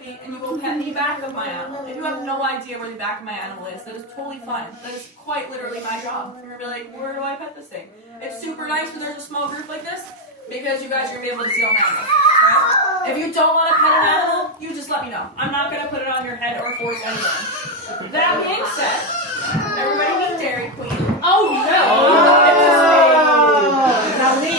with me and you will pet the back of my animal. If you have no idea where the back of my animal is, that is totally fine. That is quite literally my job. You're going to be like, where do I pet this thing? It's super nice when there's a small group like this because you guys are going to be able to see all my animals. Right? If you don't want to pet an animal, you just let me know. I'm not going to put it on your head or force anyone. That being said, everybody meet Dairy Queen. Oh no! Not me.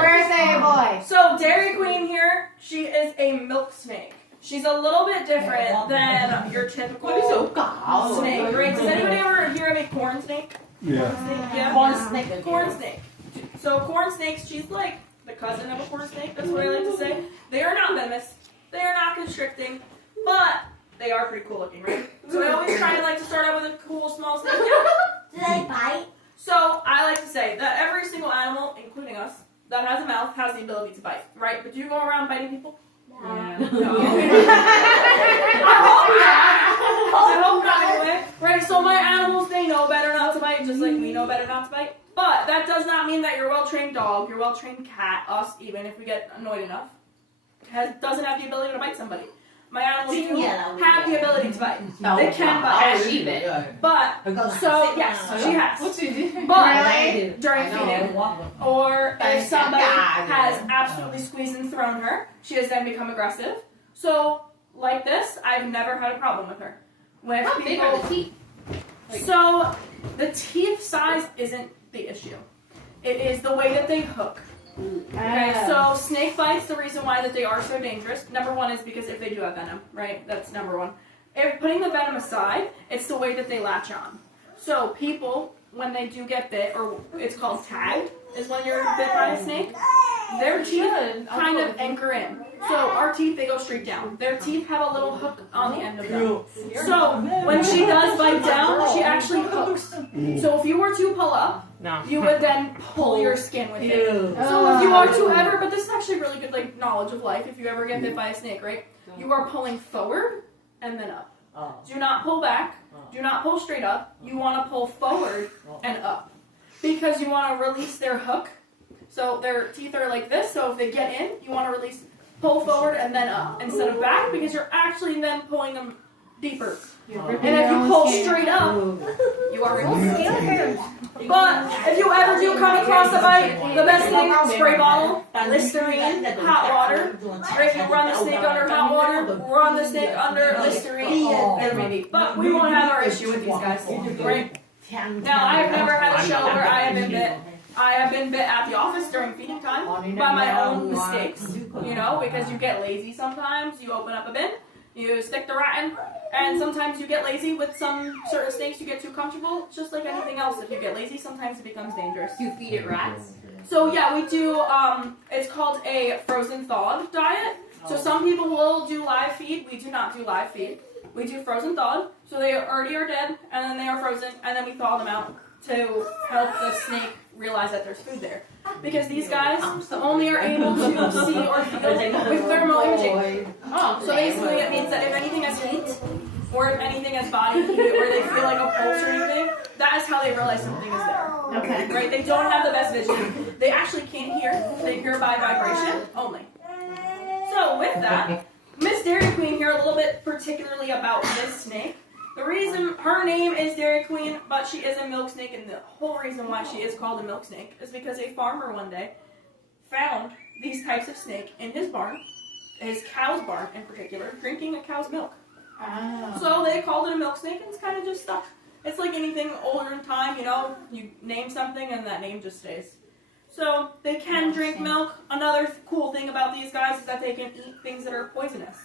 Birthday boy. So Dairy Queen here, she is a milk snake. She's a little bit different than your typical snake, right? Does anybody ever hear of a corn snake? Yeah. Corn snake. So corn snakes, she's like the cousin of a corn snake. That's what I like to say. They are not venomous. They are not constricting, but they are pretty cool looking, right? So I always try to like to start out with a cool small snake. Do they bite? So I like to say that every single animal, including us, that has a mouth has the ability to bite, right? But do you go around biting people? No. I hope not anyway. Right, so my animals, they know better not to bite, just like we know better not to bite. But that does not mean that your well-trained dog, your well-trained cat, us even, if we get annoyed enough, doesn't have the ability to bite somebody. My animals do have the ability to bite. They can bite. But, so, yes, she has. What's she do? But, during feeding, or if somebody has absolutely squeezed and thrown her, she has then become aggressive. So, like this, I've never had a problem with her. With How big are the teeth? So, the teeth size isn't the issue. It is the way that they hook. Okay, so snake bites, the reason why that they are so dangerous, number one is because if they do have venom, right? That's number one. If putting the venom aside, it's the way that they latch on. So people, when they do get bit, or it's called tagged, is when you're bit by a snake, their teeth kind of anchor in. So our teeth, they go straight down. Their teeth have a little hook on the end of them. So when she does bite down, she actually hooks. So if you were to pull up, you would then pull your skin with it. So if you are to ever, but this is actually really good like knowledge of life, if you ever get bit by a snake, right? You are pulling forward and then up. Do not pull back. Do not pull straight up. You want to pull forward and up. Because you want to release their hook. So their teeth are like this, so if they get in, you want to release, pull forward and then up instead of back, because you're actually then pulling them deeper. And if you pull straight up, you are releasing. But if you ever do come across a bite, the best thing, spray bottle, Listerine, hot water. Or if you run the snake under hot water, run the snake under Listerine. But we won't have our issue with these guys, right? Now, I have never had a show where I have been bit. I have been bit at the office during feeding time by my own mistakes, you know, because you get lazy sometimes. You open up a bin, you stick the rat in, and sometimes you get lazy with some certain snakes. You get too comfortable. It's just like anything else. If you get lazy, sometimes it becomes dangerous. You feed it rats? So yeah, we do, it's called a frozen thawed diet. So some people will do live feed. We do not do live feed. We do frozen thawed. So they already are dead, and then they are frozen, and then we thaw them out to help the snake realize that there's food there. Because these guys only are able to see or feel with thermal imaging. So basically it means that if anything has heat, or if anything has body heat, or they feel like a pulse or anything, that is how they realize something is there. Okay. Right? They don't have the best vision. They actually can't hear. They hear by vibration only. So with that, Miss Dairy Queen here, a little bit particularly about this snake. The reason her name is Dairy Queen, but she is a milk snake, and the whole reason why she is called a milk snake is because a farmer one day found these types of snake in his barn, his cow's barn in particular, drinking a cow's milk. So they called it a milk snake, and it's kind of just stuck. It's like anything older in time, you know, you name something and that name just stays. So they can drink milk. Another cool thing about these guys is that they can eat things that are poisonous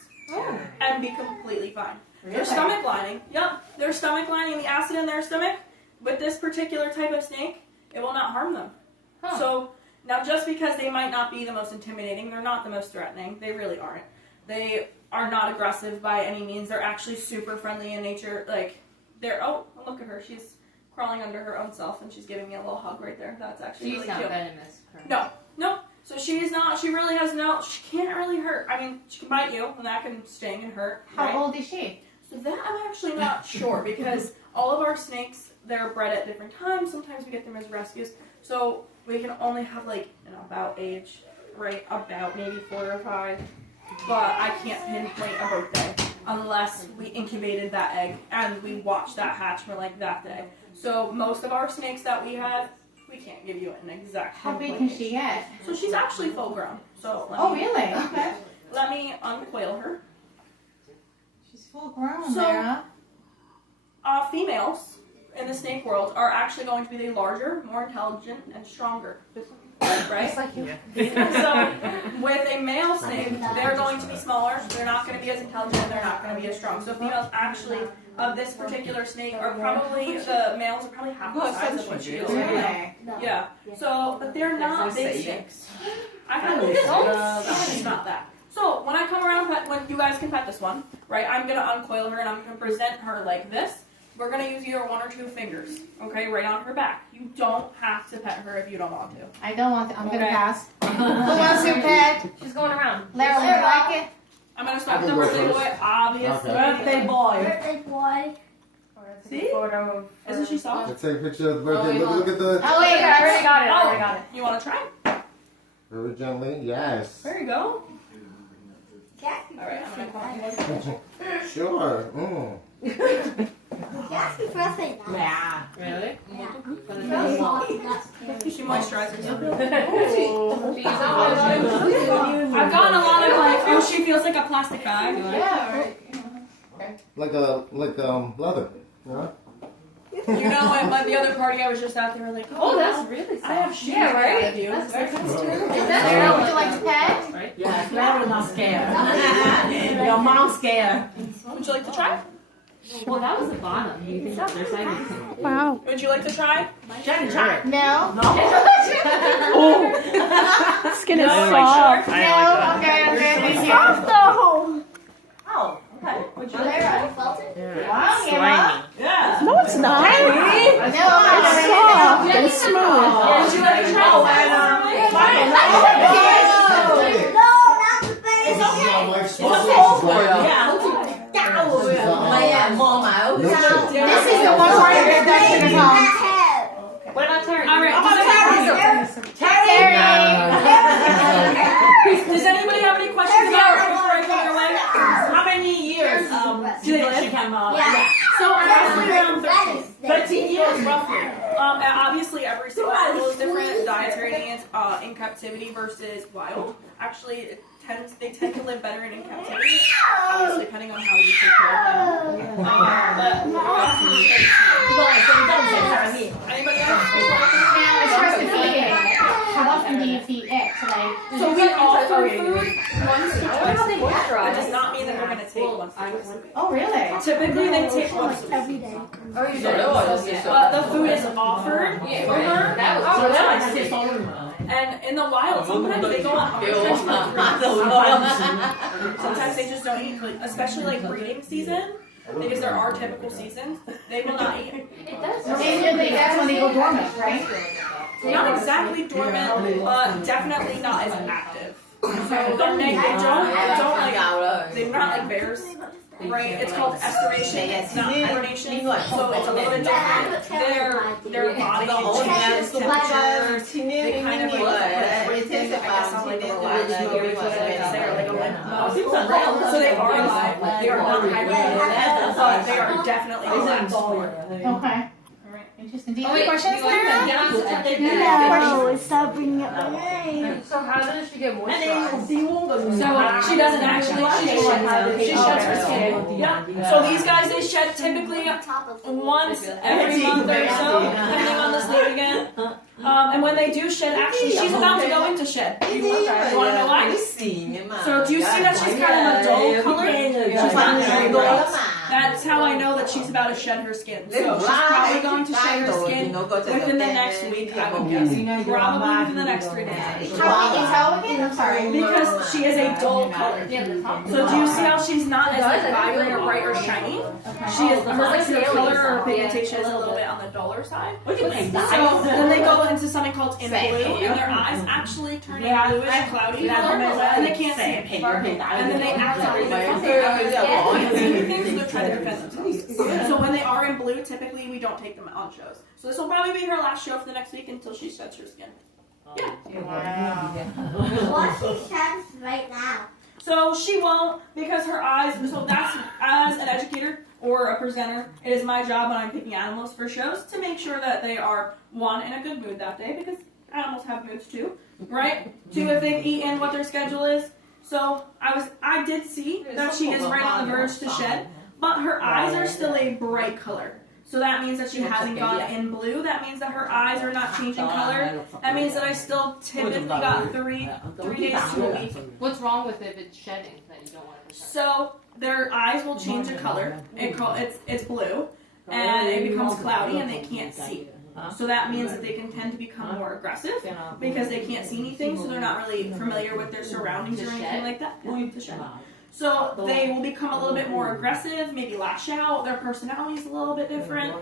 and be completely fine. Their stomach lining, their stomach lining, the acid in their stomach, with this particular type of snake, it will not harm them. So, now just because they might not be the most intimidating, they're not the most threatening, they really aren't. They are not aggressive by any means, they're actually super friendly in nature, like, they're, oh, look at her, she's crawling under her own self, and she's giving me a little hug right there, that's actually really cute. She's not venomous, correct? No. So she's not, she really has no, she can't really hurt. I mean, she can bite you, and that can sting and hurt. How old is she? So that I'm actually not sure, because all of our snakes, they're bred at different times. Sometimes we get them as rescues. So we can only have like an about age, right? About maybe 4 or 5. But I can't pinpoint a birthday unless we incubated that egg and we watched that hatch for like that day. So most of our snakes that we have, we can't give you an exact. How big can she get? So she's actually full grown. So Really? Okay. let me uncoil her. She's full grown So- there, huh? Females in the snake world are actually going to be larger, more intelligent, and stronger. Right? like you. So with a male snake, they're going to be smaller, they're not going to be as intelligent, and they're not going to be as strong. So females actually of this particular snake are probably, the males are probably half the size of what she is. Really? Yeah. So, but they're not big snakes. I've had big snakes. It's not that. So when I come around, when you guys can pet this one, right, I'm going to uncoil her and I'm going to present her like this. We're going to use either 1 or 2 fingers, okay, right on her back. You don't have to pet her if you don't want to. I don't want to. I'm going to Okay. pass. Who wants to pet? She's going around. Lara, would you like it? I'm going to start with the birthday boy, obviously. Birthday boy. Birthday boy. See? Photo. Isn't she soft? Let's take a picture of the birthday. Look at the. Oh, wait, I already got it. I already Oh, got it. you want to try? Very gently, yes. There you go. All right, I'm going to Sure. Happy birthday. Yeah. Really? She moisturizes. She's always I've gotten a lot of like, oh, she feels like a plastic bag. Yeah, right. Like leather. Yeah. You know, at the other party I was just out there like, Oh, that's really I have shoes Yeah, right? out of you. Is that Lara, would you like to pet? Yeah, Clara's not scared. Your mom's scared. Would you like to try? Well, that was the bottom. You think their side is Wow. Would you like to try? Jenny, try. No? No. Skin is No, soft. like, No? Okay, thank you. Oh, okay. Would you Lara. Wow, Emma. Yeah. No, it's not. No, It's soft and smooth. Would you like to try? Oh, and It's okay. it's a This is the one part of your Dutch home. What about Terry? All right. Terry. Does anybody have any questions about her before I go your way? How many years Do they live? she came out? Yeah. So roughly around 13. 13 years. Roughly. And obviously, every single animal is different. Dietary needs in captivity versus wild. Actually, they tend to live better in captivity. Obviously, depending on how you take care of them. But roughly 13. Anybody else? Now, as far as the feeding, how often do you feed eggs? Like, So we offer food once to twice a week. moisturize? That does not mean that we're going to take once to twice a week. oh, really? Typically, they take once a week. Every day. Oh, you don't. But the food is offered for her. That was So that nice. was his own. And in the wild, sometimes they go on hunger strikes for 3 months. Sometimes they just don't eat, especially like breeding season, because there are typical seasons. They will not eat. It does. Usually that's when they go dormant, right? Not exactly dormant, but definitely not as active. So they don't like, they're not like bears. Right, it's called estivation, it's not hibernation, so it's a little bit different. Their body changes temperatures, they kind of like, I guess sound like a relaxed mode, is what I like to say, or like a limp mode. So they are alive, they are not hibernating, but they are definitely relaxed more. Okay. Interesting. Do you have wait, questions, do you Lara? No, stop bringing up my name. So how does she get moisturized? So she doesn't actually, she sheds her skin. Yeah. So these guys, they shed typically once every month or so, depending on the snake again. And when they do shed, actually, she's about to go into shed. You want to know why? So do you see that she's kind of a dull color? She's not very bright. That's how I know that she's about to shed her skin. So she's probably going to shed her skin within the next week, I would guess. Probably within the next 3 days. How can you tell again? I'm sorry. Because she is a dull color. So do you see how she's not as like, vibrant or bright or shiny? She is, her color or pigmentation is a little bit on the duller side. So then they go into something called in blue, and their eyes actually turn bluish, cloudy, and they can't see it. And then they act a little bit funny. Things, they're trying to defend themselves. So when they are in blue, typically we don't take them on shows. So this will probably be her last show for the next week until she sheds her skin. Yeah. Wow. What she says right now. So she won't, because her eyes, so that's, as an educator or a presenter, it is my job when I'm picking animals for shows to make sure that they are, one, in a good mood that day, because animals have moods too, right? Two, if they've eaten, what their schedule is. So I did see that she is right on the verge to shed, but her eyes are still a bright color. So that means that she hasn't gone in blue. That means that her eyes are not changing color. That means that I still typically got 3 days to a week. What's wrong with if it's shedding that you don't want it to shed? So their eyes will change the color. It's blue, and it becomes cloudy, and they can't see. So that means that they can tend to become more aggressive because they can't see anything, so they're not really familiar with their surroundings or anything like that. Yeah, to shed. So they will become a little bit more aggressive, maybe lash out. Their personality is a little bit different.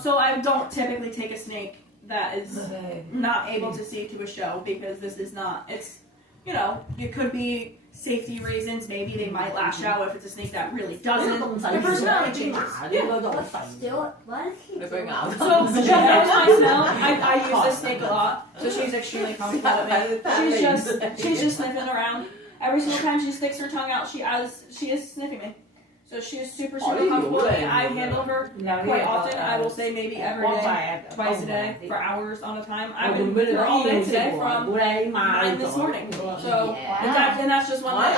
So I don't typically take a snake that is not able to see to a show because this is not. It's, you know, it could be safety reasons. Maybe they might lash out if it's a snake that really doesn't. Their personality changes. Yeah. What is he doing? So she knows my smell. I use this snake a lot, so she's extremely comfortable with me. She's just sniffing around. Every single time she sticks her tongue out, she is sniffing me. So she is super comfortable with me. I handle her quite often. I will say maybe every day, twice a day, for hours on a time. I've been with her all day today from 9 this morning. So, and that's just one day.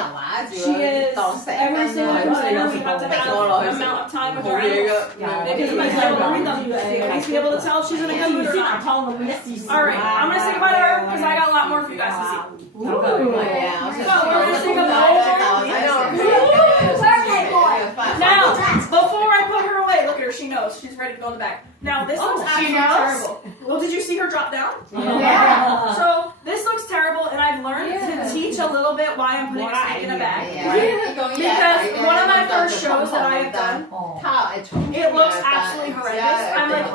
She is, every single presenter, we have to have an amount of time with her animals. Because if I tell her to read them, at least be able to tell if she's in a good mood or not. Alright, I'm going to say goodbye to her because I got a lot more for you guys to see. So, we're going to sing a Now, before I put her away, look at her, she knows. She's ready to go in the bag. Now, this looks absolutely terrible. Well, did you see her drop down? Yeah. So, this looks terrible, and I've learned to teach a little bit why I'm putting a snake in a bag. Because one of my first shows that I have done, it looks absolutely horrendous. I'm like,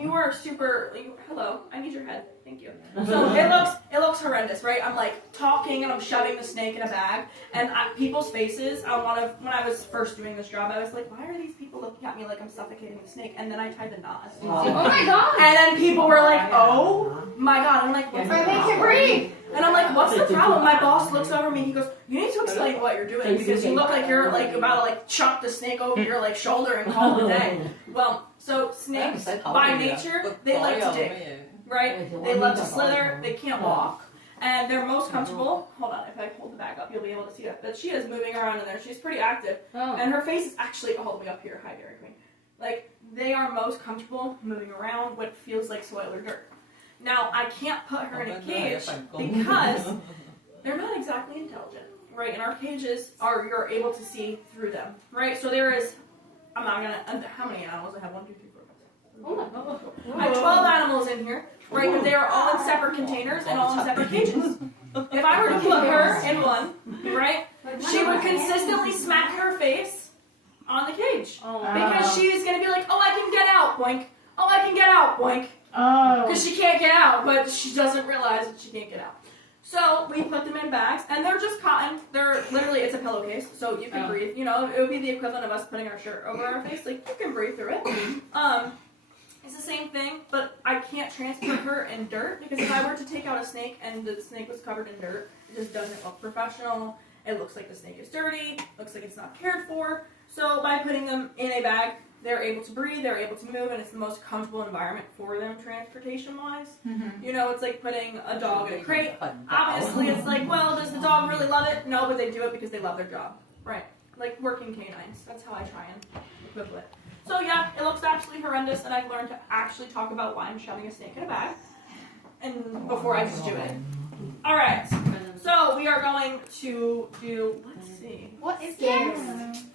you are super, hello, I need your head. Thank you. So it looks horrendous, right? I'm like talking and I'm shoving the snake in a bag, and people's faces. When I was first doing this job, I was like, why are these people looking at me like I'm suffocating the snake? And then I tied the knot. Oh my god! And then people were like, oh my god! I'm like, what's the problem? Breathe. And I'm like, what's the problem? My boss looks over me. He goes, you need to explain what you're doing because you look like you're like about to like chuck the snake over your like shoulder and call it a day. Well, so snakes by nature they like to dig. Right? They love to slither, they can't walk. And they're most comfortable, hold on, if I hold the bag up, you'll be able to see it. But she is moving around in there, she's pretty active. And her face is actually all the way up here, hi Dairy Queen. Like, they are most comfortable moving around what feels like soil or dirt. Now, I can't put her in a cage because they're not exactly intelligent, right? And our cages you're able to see through them, right? So there is, I'm not gonna, how many animals? I have 1, 2, 3, 4, 5, 6. I have 12 animals in here, right? But they are all in separate containers and all in separate cages. If I were to put her in one, right, she would consistently smack her face on the cage. Because she is going to be like, oh, I can get out, boink. Oh, I can get out, boink. Because she can't get out, but she doesn't realize that she can't get out. So we put them in bags, and they're just cotton. They're literally, it's a pillowcase, so you can breathe. You know, it would be the equivalent of us putting our shirt over our face. Like, you can breathe through it. It's the same thing, but I can't transport her in dirt, because if I were to take out a snake and the snake was covered in dirt, it just doesn't look professional. It looks like the snake is dirty, looks like it's not cared for. So by putting them in a bag, they're able to breathe, they're able to move, and it's the most comfortable environment for them transportation-wise. You know, it's like putting a dog in a crate. Obviously, it's like, well, does the dog really love it? No, but they do it because they love their job. Right. Like working canines. That's how I try and equivalent. So yeah, it looks absolutely horrendous, and I've learned to actually talk about why I'm shoving a snake in a bag, and before I just do it. All right, so we are going to do. Let's see. What is this?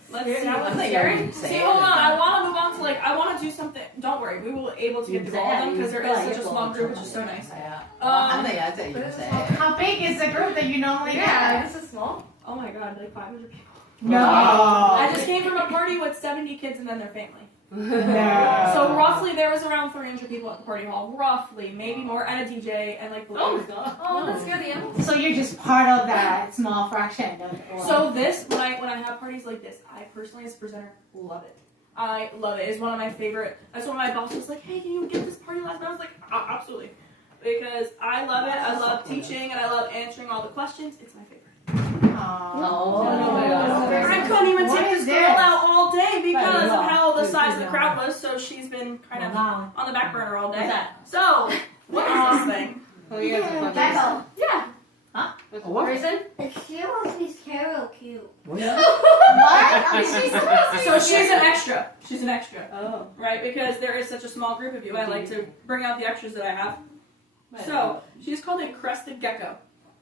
Let's see. What's scary? See, hold on. I want to move on to I want to do something. Don't worry, we will be able to get through all of them because there is such a small group, which is so nice. How big is the group that you normally have? This is small. Oh my god, like 500 people. No. I just came from a party with 70 kids and then their family. So roughly there was around 300 people at the party hall, roughly, maybe more, and a DJ and like balloons. Oh, that's good, the animals. So you're just part of that small fraction. So this, when I have parties like this, I personally as a presenter love it. I love it. It's one of my favorite. That's when my boss was like, "Hey, can you get this party last night?" I was like, "Absolutely," because I love it. I love teaching and I love answering all the questions. It's my favorite. I couldn't even take this girl out all day because of how the size of the crowd was. So she's been kind of on the back burner all day. So what is this thing? Gecko. Yeah. What reason? She wants to be so cute. What? So she's an extra. She's an extra. Oh. Right? Because there is such a small group of you. I like to bring out the extras that I have. So she's called a crested gecko.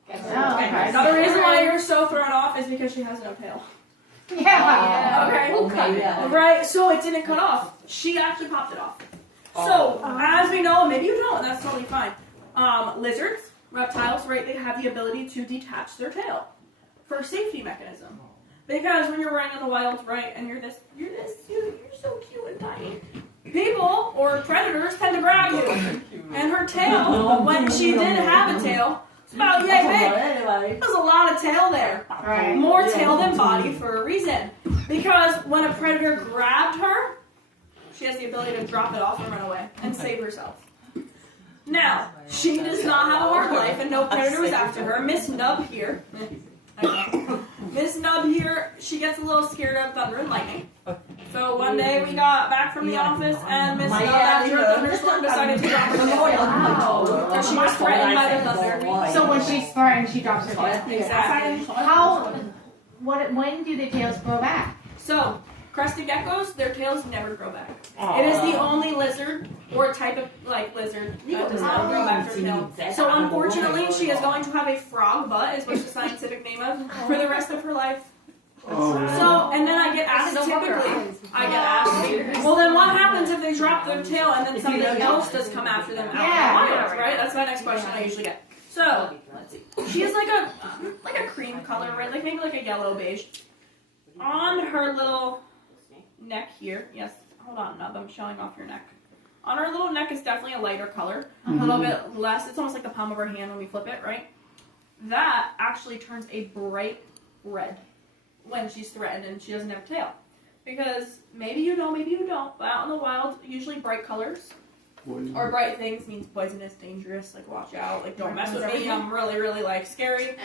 Now the reason why you're so thrown off is because she has no tail. Yeah. Okay. Right? So it didn't cut off. She actually popped it off. So as we know, maybe you don't, and that's totally fine. Lizards, reptiles, right? They have the ability to detach their tail for a safety mechanism. Because when you're running in the wild, right, and you're so cute and tiny. People or predators tend to grab you. And her tail, when she did have a tail, it's about yay big. There's a lot of tail there. Right. More tail than body for a reason. Because when a predator grabbed her, she has the ability to drop it off and run away and save herself. Now, she does not have a hard life and no predator is after her. Miss Nub here. Miss Nub here, she gets a little scared of thunder and lightning. So one day we got back from the office and Miss Nub after a thunderstorm decided to drop her tail. So she was threatened by the thunder. So when she's threatened, she drops her tail. Exactly. When do the tails grow back? So, crested geckos, their tails never grow back. It is the only lizard or type of lizard that does not grow back their tail. So unfortunately, she is going to have a frog butt, is what's the scientific name of, for the rest of her life. So, and then I get asked well then what happens if they drop their tail and then something else does come after them out in the wild, right? That's my next question I usually get. So, let's see. She has like a cream color, right? Like maybe like a yellow beige. On her little neck here, yes, hold on, Nub, I'm showing off your neck. On her little neck is definitely a lighter color, a little bit less, it's almost like the palm of her hand when we flip it, right? That actually turns a bright red when she's threatened and she doesn't have a tail. Because maybe you know, maybe you don't, but out in the wild, usually bright colors or bright things means poisonous, dangerous, like watch out, like don't mess with me, I'm really, really like scary.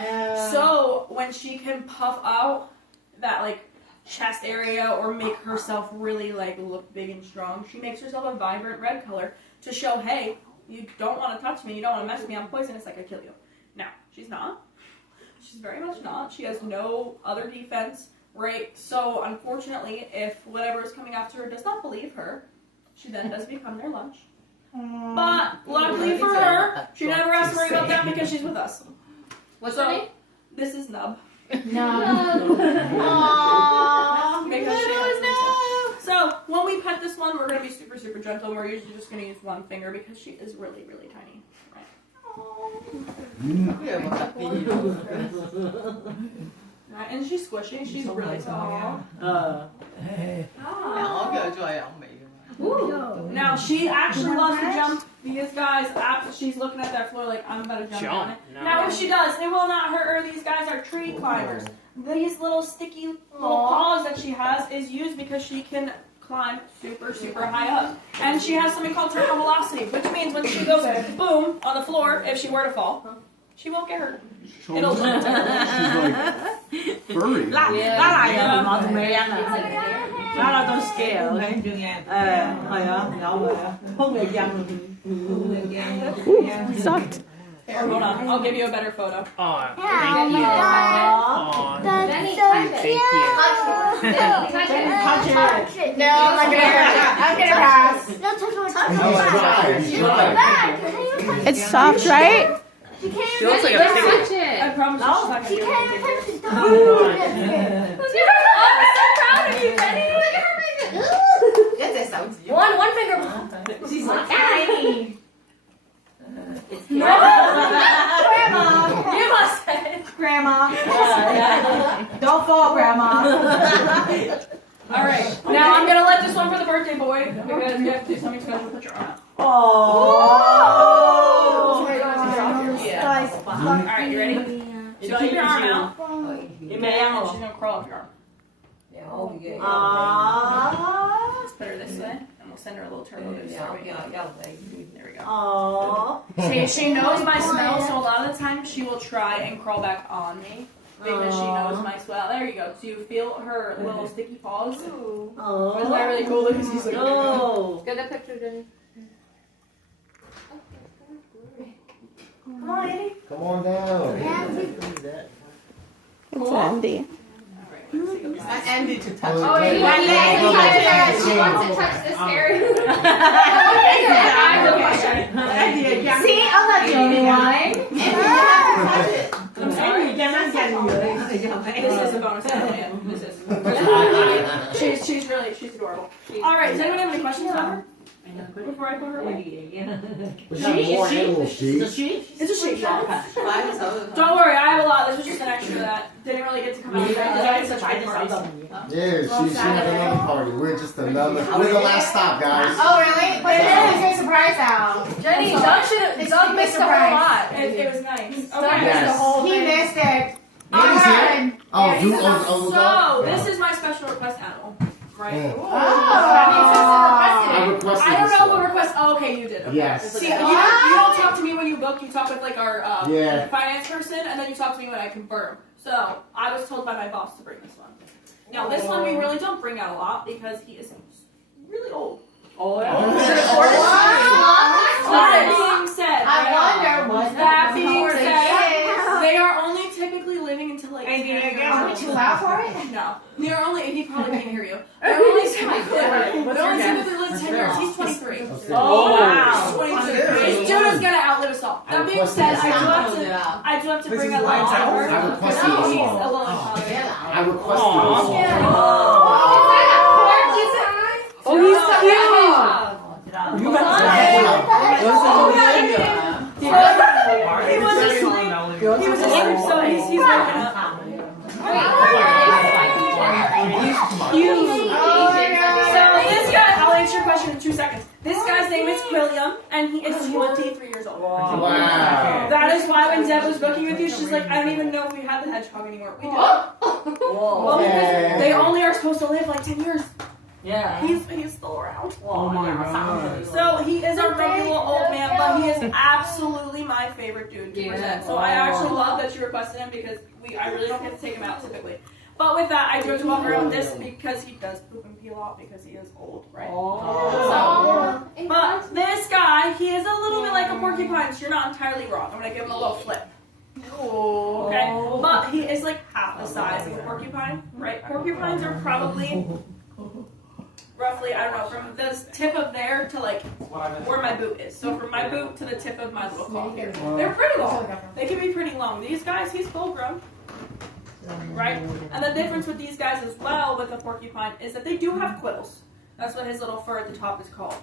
So when she can puff out that like chest area or make herself really like look big and strong, she makes herself a vibrant red color to show, hey, you don't want to touch me, you don't want to mess with me, I'm poisonous, I could kill you. Now, she's not. She's very much not. She has no other defense, right? So unfortunately, if whatever is coming after her does not believe her, she then does become their lunch. But luckily for her, she never has to worry about that because she's with us. What's her name? This is Nub. So when we pet this one, we're going to be super, super gentle. We're usually just going to use one finger because she is really, really tiny. Right, and she's squishy. She's really tall. Now she actually loves to jump. These guys, after she's looking at that floor like I'm about to jump on it. Now if she does, it will not hurt her. These guys are tree climbers. These little sticky little paws that she has is used because she can climb super, super high up. And she has something called terminal velocity, which means when she goes boom on the floor, if she were to fall, she won't get hurt. It'll look terrible. She's like furry. Đó là tôi scare, ok? Hồi đó, không được dằn. Sucked. Here, hold on. I'll give you a better photo. Oh, thank you. Oh, Benny, thank you. touch it. No, I'm not gonna pass. No, touch it. It's soft, right? She can't She looks like a pig. Touch it. I promise you she's not She going to can't do even anything. touch it. I'm so proud of you, Benny. Look at her baby. One finger. She's like tiny. No. Grandma. You must say. Grandma. Don't fall, Grandma. All right. Now I'm gonna let this one for the birthday boy because you have to do something special. Put your arm out. Oh. Yeah. All right, you ready? So keep your arm out. Em mẹ ăn She's gonna crawl up your arm. Let's put her this way, and we'll send her a little turbo boost. There we go. Oh. She knows my smell, so a lot of the time she will try and crawl back on me because she knows my smell. There you go. Do you feel her little sticky paws? Oh. Isn't that really cool? Look, she's like, Oh. Get that picture, Jenny. come on, Andy. Come on down. It's Andy. Andy to touch. Oh, Andy wants to touch this hair. See, I'm not the only one. This is a bonus element. This is. She's adorable. All right. Does anyone have any questions about her? Before I put her away. We have more animals, G. It's a sheep. Don't worry, I have a lot. This was just an extra that didn't really get to come out today because I had such big parties. Yeah, she had another party. We're just another. We're the last stop, guys. Oh, really? But it is a surprise out. Jenny, Doug missed a whole lot. It was nice. Okay. Yes. He missed it. He's here. Oh, you So, this is my special request animal. Right? Oh. I requested I don't this know one. what request. Oh, okay, you did. Okay. Yes. See, you don't talk to me when you book. You talk with like our Yeah. finance person, and then you talk to me when I confirm. So I was told by my boss to bring this one. Now this one we really don't bring out a lot because he is really old. Oh. That being said, that being said, they are only typically living until like 10 years Are we too loud for it? No. They're only, he probably can't hear you. They're only typically live 10 years. He's 23. Oh, wow. 23. This dude is gonna outlive us all. That being said, I do have to bring a lot of her. I requested He's this a one. little intolerant. I requested this one. Oh, he's cute. You got He was asleep. He was asleep, so he's waking up. So this guy, I'll answer your question in 2 seconds. This guy's name is Quilliam, and he is 23 years old. Wow. That is why when Deb was booking with you, she's like, I don't even know if we have the hedgehog anymore. We do. Well, because they only are supposed to live like 10 years. Yeah. He's still around. Oh my god. So he is a regular old man, but he is absolutely my favorite dude to present. So I actually love that you requested him because I really don't get to take him out typically. But with that, I do have to walk around with this because he does poop and peel off because he is old, right? So, but this guy, he is a little bit like a porcupine, so you're not entirely wrong. I'm gonna give him a little flip. Okay? But he is like half the size of a porcupine, right? Porcupines are probably roughly, I don't know, from the tip of there to like where my boot is. So from my boot to the tip of my little claw here. They're pretty long. They can be pretty long. These guys, he's full grown. Right? And the difference with these guys as well with a porcupine is that they do have quills. That's what his little fur at the top is called.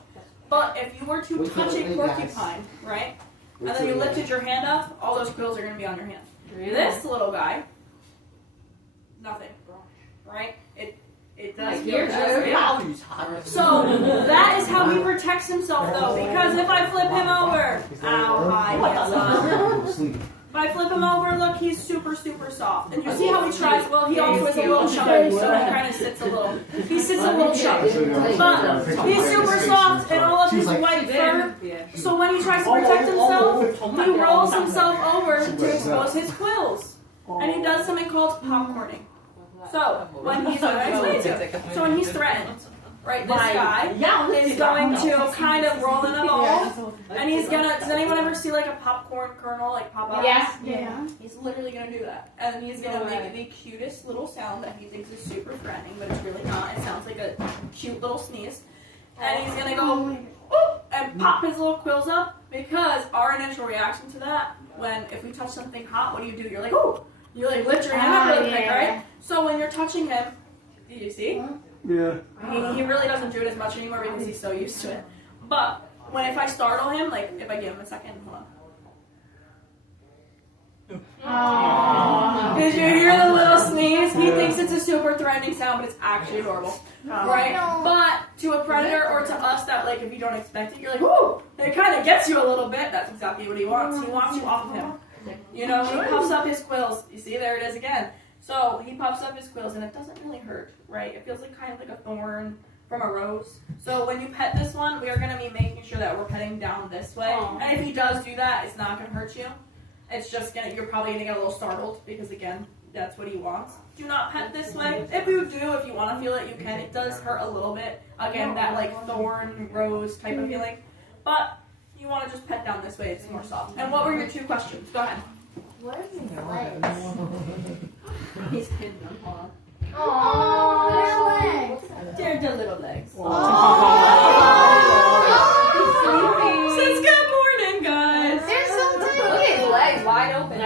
But if you were to touch a porcupine, right? And then you lifted your hand up, all those quills are going to be on your hand. This little guy, nothing. Right? It does feel So that is how he protects himself though, because if I flip him over, ow, hi, if I flip him over, look, he's super, super soft. And you see how he tries, well, he also is a little chubby, so he kind of sits a little chubby. But he's super soft and all of his white fur, so when he tries to protect himself, he rolls himself over to expose his quills. And he does something called popcorning. So when he's threatened, right, this guy is going to kind of roll in a ball, and he's gonna. Does anyone ever see like a popcorn kernel like pop up? Yes. Yeah. He's literally gonna do that, and he's gonna make the cutest little sound that he thinks is super threatening, but it's really not. It sounds like a cute little sneeze, and he's gonna go whoop, and pop his little quills up because our initial reaction to that, if we touch something hot, what do? You're like, ooh. You like lift your hand up really quick, right? So when you're touching him, do you see? Yeah. He really doesn't do it as much anymore because he's so used to it. But if I startle him, like if I give him a second, hold on. Did you hear the little sneeze? He thinks it's a super threatening sound, but it's actually adorable. right? But to a predator or to us that like if you don't expect it, you're like, whoo! It kind of gets you a little bit. That's exactly what he wants. He wants you off of him. You know, he puffs up his quills. You see, there it is again. So he puffs up his quills and it doesn't really hurt, right? It feels like kind of like a thorn from a rose. So when you pet this one, we are going to be making sure that we're petting down this way. And if he does do that, it's not going to hurt you. It's just you're probably going to get a little startled because again, that's what he wants. Do not pet this way. If you do, if you want to feel it, you can. It does hurt a little bit. Again, that like thorn, rose type of feeling. But you want to just pet down this way. It's more soft. And what were your 2 questions? Go ahead. What are his legs? He's hidden them. Hold on. Aww, their legs. They're the little legs. Oh. Says good morning, guys. They're so Look at tiny. his legs wide open.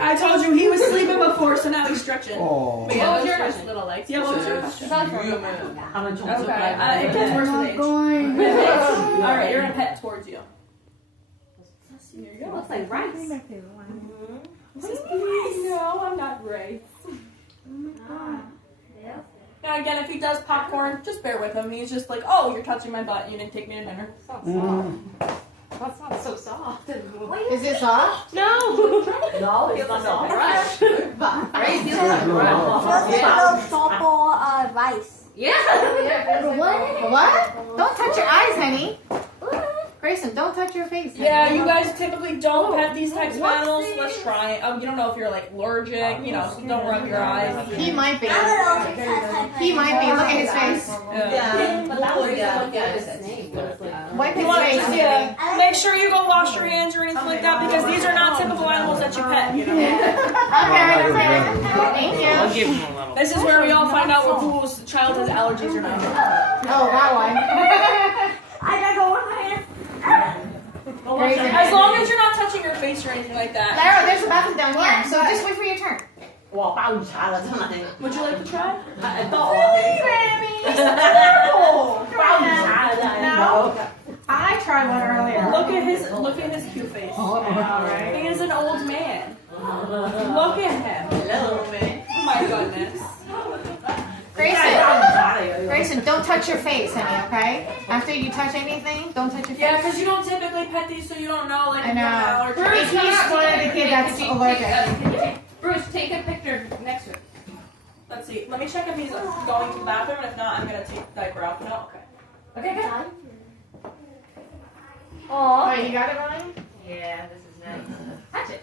I told you he was sleeping before, so now he's stretching. Oh. But yeah, what was your little legs? Yeah, what was your question? Okay, it gets worse with age. All right, you're gonna pet towards you. Here you It go. looks like rice. No, I'm not Ray. Now again, if he does popcorn, just bear with him. He's just like, oh, you're touching my butt. You didn't take me to dinner. That's not so soft. Is it soft? No. No, it's not soft. Right? Rice. Yeah. What? Don't touch your eyes, honey. Grayson, don't touch your face. Yeah, you guys typically don't pet these types of animals. Let's try it. You don't know if you're like allergic, you know, so don't rub your eyes. He might be. He might be. Look at his face. Yeah. But that was Yeah. like a snake. But it's like, Wipe You his want to face. just make sure you go wash your hands or anything like that because these are not typical animals that you pet. You know? Okay. Thank you. This is where we all find out whose child has allergies or not. Oh, that one. I gotta go with my hands. Crazy. As long as you're not touching your face or anything like that. Lara, there's a bathroom down here, so just wait for your turn. Would you like to try? No. I tried one earlier. Look at his cute face. Alright. He is an old man. Look at him. Hello, man. Oh my goodness. Grayson, don't touch your face, honey, okay? After you touch anything, don't touch your face. Yeah, because you don't typically pet these, so you don't know like I know. if you have an If he's one of the kids that's allergic. Bruce, take a picture next to it. Let's see. Let me check if he's going to the bathroom, and if not, I'm gonna take the diaper off. No, okay. Okay, good. Oh, you got it, Ryan? Yeah, this is nice. Touch it.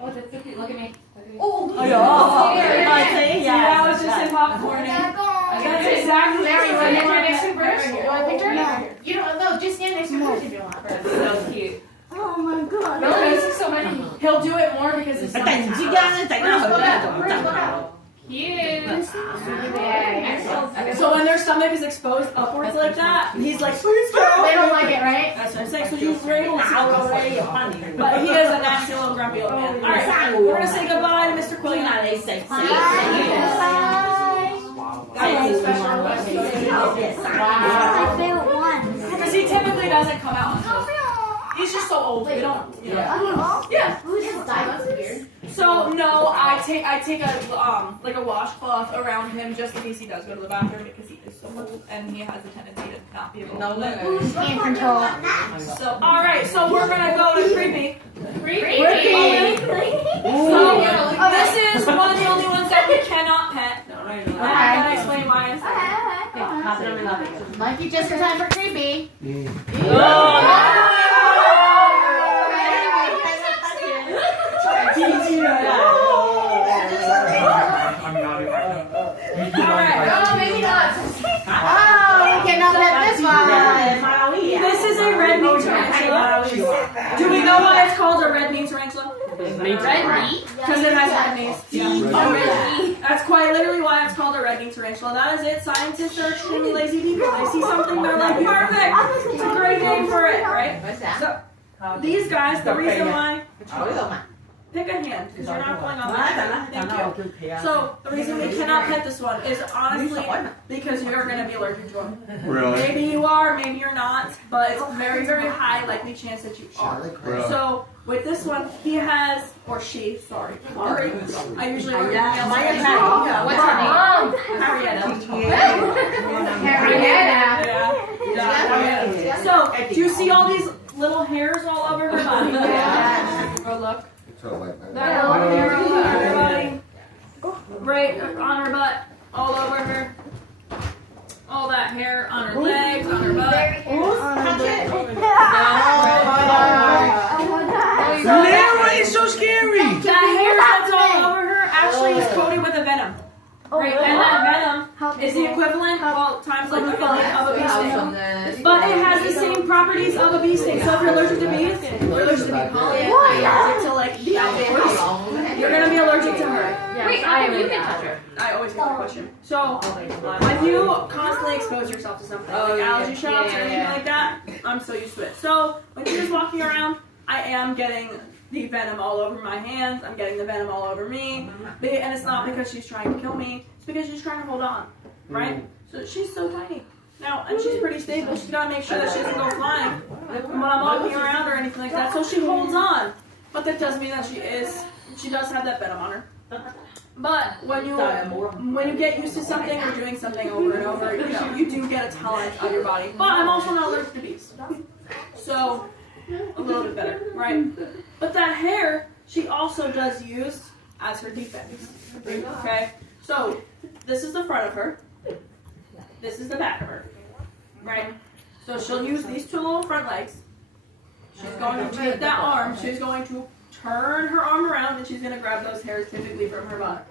oh, that's so cute. Look at me. Oh, Yeah, I was just in popcorn. That's exactly Larry, you want to picture next to Bruce? Right here. You want a picture? No. You don't know, just stand next to Bruce if you want. so cute. Oh my god. No, this is so many. He'll do it more because it's not Bruce, look out. Bruce, look out. Cute. So when their stomach is exposed upwards like that, he's like, please go. They don't like it, right? That's what I'm saying. So you were able to go away. But he is a nasty little grumpy old man. All right, we're gonna say goodbye to Mr. Quillian. Bye. That's a special request. My favorite one. Because he typically doesn't come out. He's just so old. We don't. You know. Yeah. So no, I take a like a washcloth around him just in case he does go to the bathroom because he is so old and he has a tendency to not be able to. Can't control. So all right, so we're gonna go to creepy. So this is one of the only ones that we cannot pet. I'm gonna explain why in a second. Mikey, just in time for creepy. Oh, maybe not. Oh, we cannot pet this one. This is a red meat tarantula. Do we know why it's called a red meat tarantula? Red meat? Because it has red meat. Oh, red meat. That's quite literally why it's called a red meat tarantula. That is it. Scientists are extremely lazy people. They see something, they're like, perfect. It's a great name for it, right? What's that? So these guys, the reason why, pick a hand because you're not pulling on my Thank you. So the reason we cannot pet this one is honestly because you're going to be allergic to them. Really? Maybe you are, maybe you're not, but it's very, very high likely chance that you are. Really? So with this one, he has, or she, sorry. I usually work Yeah, with mine is male. What's her name? Harrietta. Yeah. So, do you see all these little hairs all over her body? Yeah. Oh, look. That That little hair all over her body. Right on her butt, all over her. All that hair on her legs, on her butt. Touch it. Lara is so scary. That hair that's all over her actually is coated with a venom. Right? And that venom is the equivalent, well, times like a million of a bee sting. But it has the same properties of a bee sting. So if you're allergic to bees, you're allergic to bee pollen, you're allergic to like the outdoors, you're gonna be allergic to her. Wait, you can touch her. I always get the question. So, if you constantly expose yourself to something, like allergy shots or anything like that, I'm so used to it. So, when she's just walking around, I am getting the venom all over my hands, I'm getting the venom all over me, and it's not because she's trying to kill me, it's because she's trying to hold on, right? So, she's so tiny. Now, and she's pretty stable, she's got to make sure that she doesn't go flying when I'm walking around or anything like that, so she holds on. But that does mean that she does have that venom on her. But when you get used to something or doing something over and over, you do get a tolerance of your body. But I'm also not allergic to bees, so a little bit better, right? But that hair, she also does use as her defense. Okay, so this is the front of her. This is the back of her, right? So she'll use these two little front legs. She's going to take that arm. She's going to turn her arm around and she's going to grab those hairs typically from her butt.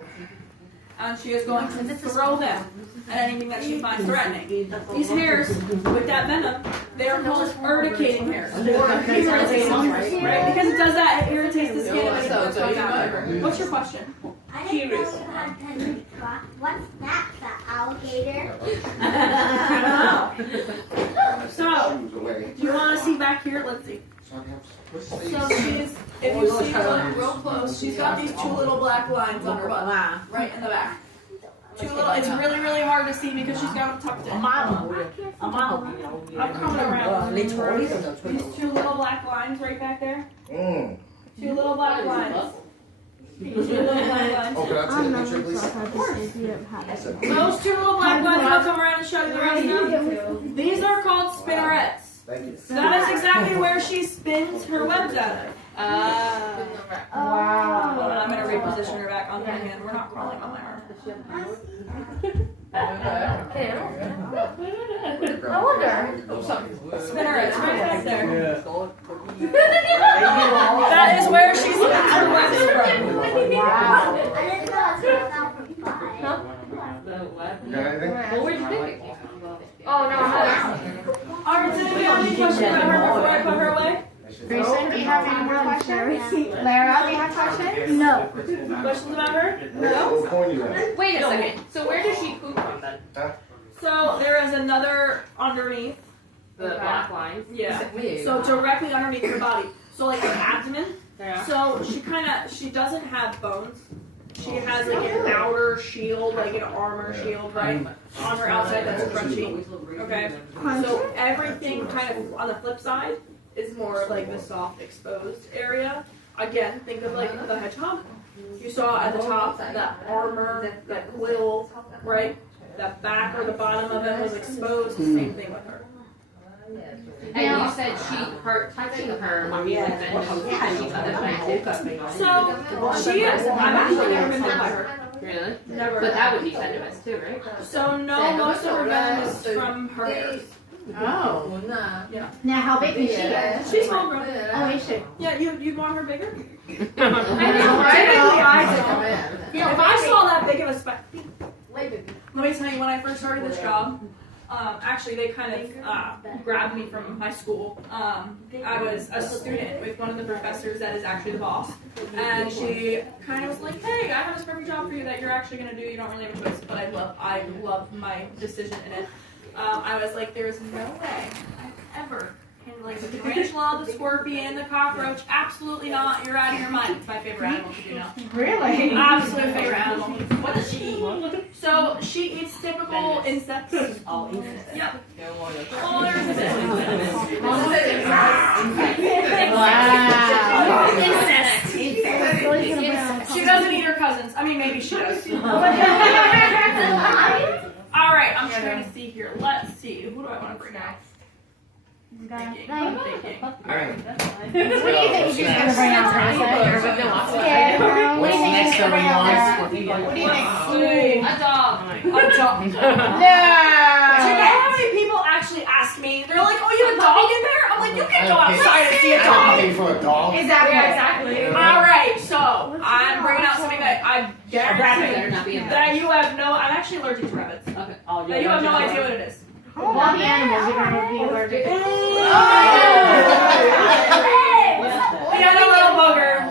And she is going to throw them at anything that she finds threatening. These hairs, with that venom, they are called urticating hairs. Or irritating hairs, right? Because it does that, it irritates the skin and it goes out. What's your question? Curious. What's that? The alligator? I don't know. So, do you want to see back here? Let's see. So she's, if you see her real close, she's got these two little black lines on her butt, right in the back. Two little, it's really, really hard to see because she's got them tucked in. I'm coming around. These two little black lines right back there. Two little black lines. Two little black lines. Oh, can I take a picture, please? Of course. Those two little black lines, I'll come around and show you the rest of them. These are called spinnerets. Thank you. That is exactly where she spins her webs out of. Wow. Hold on, I'm going to reposition her back on my hand. We're not crawling on my arm. I wonder. Spinnerets, right back there. That is where she spins her webs from. Wow. I didn't know You got anything? Well, where'd you think it came from? Oh, no, I'm not. Alright, does anybody have any questions about her before I put her away? Grayson, do you have any more questions? Lara, do you have questions? No. Questions about her? What point you at? Wait a second. So where does she poop from then? So there is another underneath. The black lines. Yeah. So directly underneath her body. So like her abdomen. Yeah. So she doesn't have bones. She has like an outer shield, like an armor shield, right? On her outside that's crunchy. Okay? So everything kind of on the flip side is more like the soft exposed area. Again, think of like the hedgehog. You saw at the top that armor, that quill, right? That back or the bottom of it was exposed. Same thing with her. And you said touching her would be like the touching other things. So she is. I've actually never been bit by her. Really? Never. But that would be venomous too, right? So no, most of her venom is from her hairs. Oh. Yeah. Now, how big is she? She's full grown. Oh, is she? Yeah, you'd want her bigger? Right? If I saw that big of a speck, let me tell you, when I first started this job, actually they kind of grabbed me from my school. I was a student with one of the professors that is actually the boss, and she kind of was like, "Hey, I have this perfect job for you that you're actually gonna do. You don't really have a choice." But I love my decision in it. I was like, "There's no way I've ever." And like the tarantula, the scorpion, the cockroach, absolutely not. You're out of your mind. It's my favorite animal to do now. Really? Absolute favorite animal. What does she eat? So she eats typical insects. All insects. Yep. Oh, there's a bit. presents. I mean, maybe she does. All right, I'm trying to see here. Let's see. Who do I want to bring out? Thinking. I'm thinking. All right. What do you think she's gonna bring out first? What's next on your list? What do you think? A dog. A dog. No. Do you know how many people actually ask me? They're like, "Oh, you have a dog in there?" I'm like, "You can go outside and see a dog." I'm paying for a dog. Exactly. All right, so I'm bringing out something that I guarantee that you have no. I'm actually allergic to rabbits. Okay. That you have no idea what it is. All the animals are gonna be allergic. We got a little booger.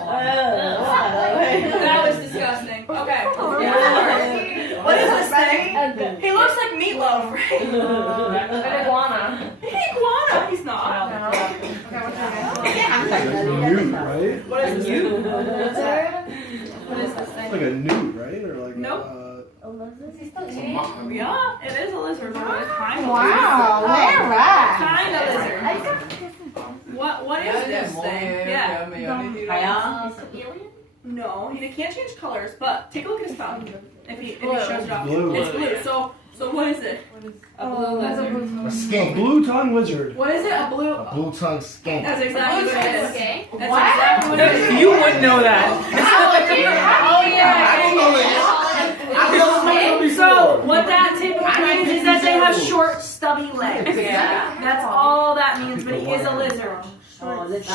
That was disgusting. Okay. What is this thing? He looks like meatloaf, right? An iguana. Iguana? He's not. Nude, right? What is this? What is this It's thing? like a nude, right? Or like Nope. Yeah, it is a lizard. Kind of Wow, they're right. Kind of lizard. What is this thing? Yeah. No, he can't change colors, but take a look at his tongue. If he shows it off. Blue. It's blue. So what is it? A blue lizard. A skink. Blue tongue lizard. What is it? A blue. A blue tongue skink. That's exactly what it is. Okay. That's exactly what it is. You wouldn't know that. Oh yeah. So what that typically means is that they have short, stubby legs. Yeah. That's all that means. But he is a lizard.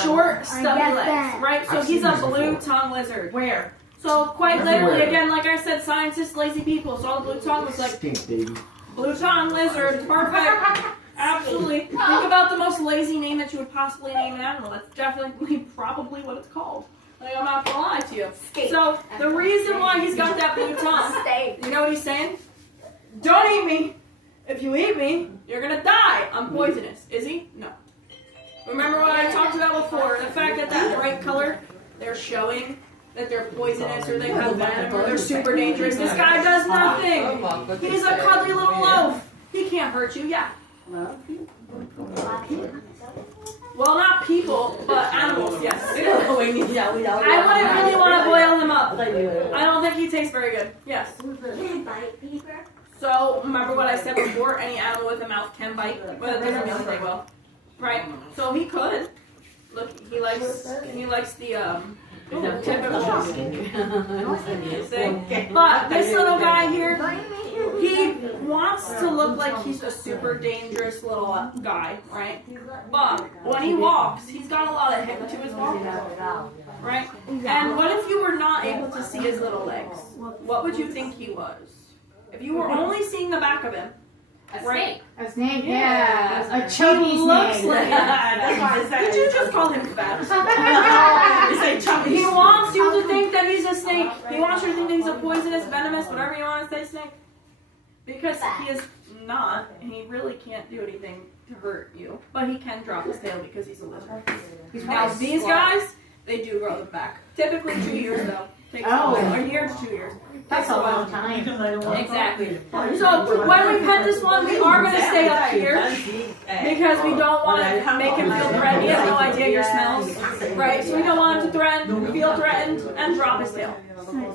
Short, stubby legs, right? So he's a blue tongue lizard. Where? So quite literally, again, like I said, scientists, lazy people. So all the blue tongue was like Skink, baby. blue tongue lizard. Perfect. Absolutely. Think about the most lazy name that you would possibly name an animal. That's definitely probably what it's called. Like, I'm not gonna lie to you. So the reason why he's got that blue tongue, you know what he's saying? Don't eat me. If you eat me, you're gonna die. I'm poisonous. Is he? No. Remember what I talked about before? The fact that bright color, they're showing that they're poisonous or they have venom or they're super dangerous. This guy does nothing. He's a cuddly little loaf. He can't hurt you. Yeah. Well, not people, but animals, yes. I wouldn't really want to boil him up. I don't think he tastes very good. Yes. So, remember what I said before? Any animal with a mouth can bite, but that doesn't mean that they will. Right? So he could. Look, he likes the typical thing. But this little guy here, he wants to look like he's a super dangerous little guy, right? But when he walks, he's got a lot of hip to his walk, right? And what if you were not able to see his little legs? What would you think he was? If you were only seeing the back of him, A right? snake. A snake, yeah. A He chunky looks snake. like Did you just call him fat? He wants you to think that he's a snake. He wants you to think that he's a poisonous, venomous, whatever you want to say, snake. Because he is not, and he really can't do anything to hurt you. But he can drop his tail because he's a lizard. Now, these guys, they do grow them back. Typically 2 years, though. Takes a year to 2 years. That's a long time. Exactly. So when we pet this one, we are going to stay up here because we don't want to make him feel threatened. He has no idea your smells, right? So we don't want him to feel threatened, and drop his tail.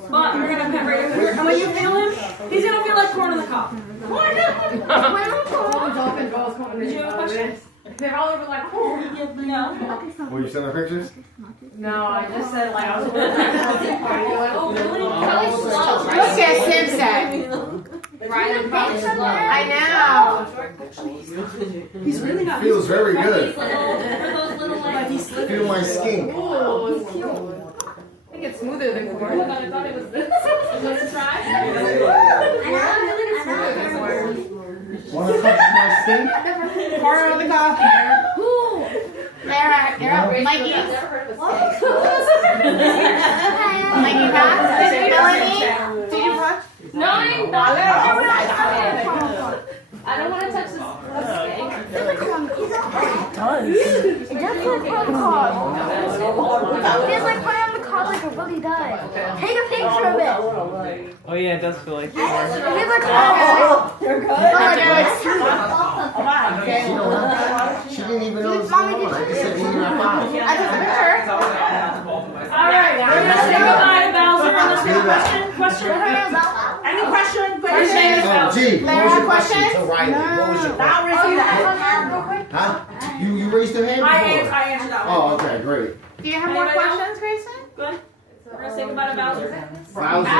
But we're going to pet right over here. And when you feel him, he's going to feel like corn on the cob. What? Did you have a question? They're all over like, oh, No. Were you sending pictures? no, I just said like I was going oh, really? Look at Simpson. Right, probably slow. I know. He's really not. Feels very good. For those little legs. Feel my skink. I think it's smoother than corn. I thought it was this. Let's try. Want to touch my skink? Corner of the coffee. There, Mikey. Mikey, pass. Melanie, did you touch? No, I don't want to touch this snake. It does. It does feel like corn on the cob. It feels like corn on the cob, like it really does. Take a picture of it. Oh yeah, it does feel like It feels like corn. You're good. She didn't even know it was going on. I just said, "Eat my mouth." I took a picture. All right, we're going to say goodbye to Bowser and the ask you a question? Any question? G, what was your question to Riley? What was your Now question? repeat that. Huh? You raised your hand I before? answered that one. Oh, okay, great. Do you have more Anybody else? questions, Grayson? Good. We're gonna say goodbye to Bowser. Bowser.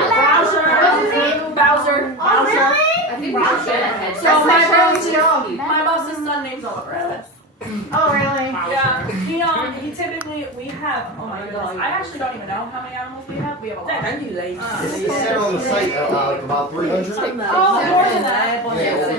Bowser. Oh, really? I think we should get ahead. So my boss's son names all over it. Oh, really? Yeah, he typically, we have, oh my goodness, I actually don't even know how many animals we have. We have a lot. It said on the site about 300. Oh, more than that. Yeah,